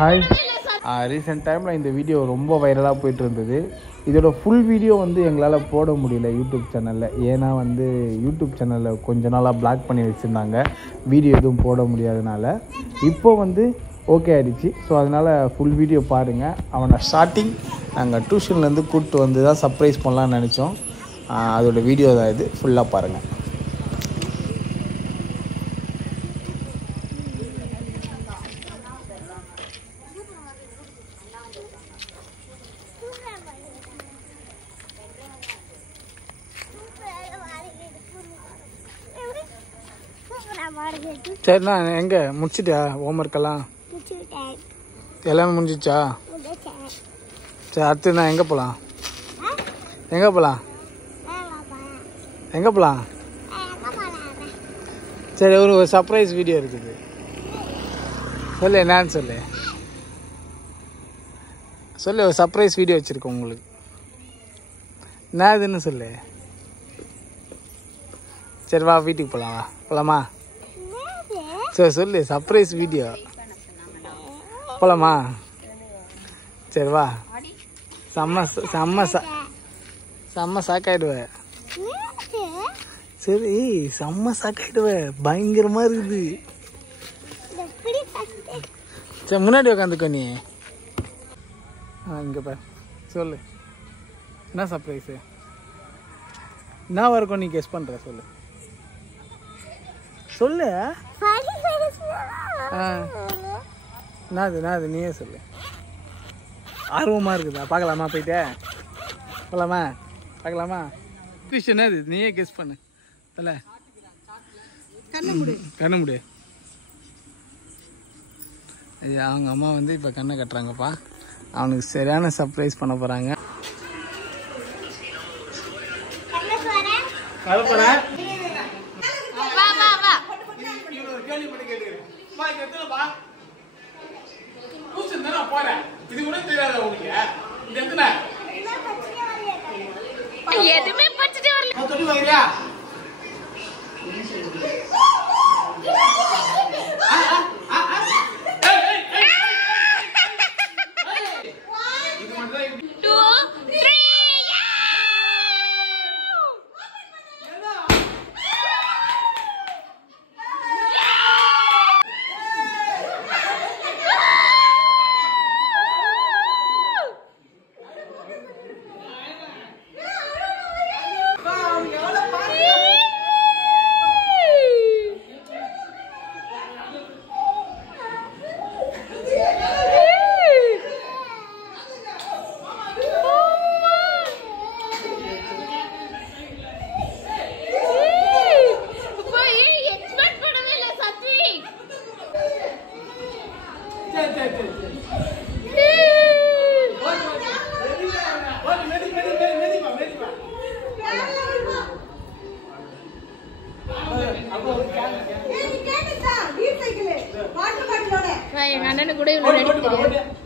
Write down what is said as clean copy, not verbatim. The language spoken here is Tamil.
ஹாய். ரீசெண்ட் டைமில் இந்த வீடியோ ரொம்ப வைரலாக போயிட்டு இருந்தது. இதோட ஃபுல் வீடியோ வந்து எங்களால் போட முடியல யூடியூப் சேனலில். ஏன்னா வந்து யூடியூப் சேனலில் கொஞ்ச நாளாக பிளாக் பண்ணி வச்சுருந்தாங்க, வீடியோ எதுவும் போட முடியாதனால. இப்போ வந்து ஓகே ஆகிடுச்சு. ஸோ அதனால் ஃபுல் வீடியோ பாருங்கள். அவனை ஸ்டார்டிங் நாங்கள் டியூஷன்லேருந்து கூப்பிட்டு வந்து தான் சர்ப்ரைஸ் பண்ணலான்னு நினச்சோம். அதோட வீடியோ தான் இது, ஃபுல்லாக பாருங்கள். சரிண்ணா, எங்கே முடிச்சிட்டியா ஹோம்ஒர்க்கெல்லாம்? எல்லாமே முடிஞ்சிச்சா? சரி, அடுத்து நான் எங்கே போகலாம்? எங்கே போகலாம்? எங்கே போகலாம்? சரி, ஒரு சர்ப்ரைஸ் வீடியோ இருக்குது. சொல்லு, என்னான்னு சொல்லு. சொல்லு, ஒரு சர்ப்ரைஸ் வீடியோ வச்சுருக்கோம் உங்களுக்கு. என்ன இதுன்னு சொல்லு. சரி வா, வீட்டுக்கு போகலாம். வா போகலாமா? சரி சொல்லு, சர்ப்ரைஸ் வீடியோ. போகலாமா? சரி வா. செம்ம சாக்காயிடுவேன். சரி, செம்ம சாக்காயிடுவேன். பயங்கரமா இருக்குது. சரி, முன்னாடி உட்காந்துக்கோ நீ. இங்கே பாரு, சொல்லு என்ன சர்ப்ரைஸு? என்ன வரைக்கும் நீ கெஸ் பண்ணுற? சொல்லு சொல்லு. நாது நீயே சொல்லு. ஆர்வமாக இருக்குதா? பார்க்கலாமா? போயிட்டு போகலாமா? பார்க்கலாமா? கிறிஸ்டின் அது நீயே கெஸ் பண்ணு. தலை கண்ணு முடி. ஐயா, அவங்க அம்மா வந்து இப்போ கண்ணை கட்டுறாங்கப்பா. அவனுக்கு சரியான சர்ப்ரைஸ் பண்ண போகிறாங்க. எதுவுமே படிச்சுட்டு வரல. எங்க அண்ணனு கூட இவ்வளவு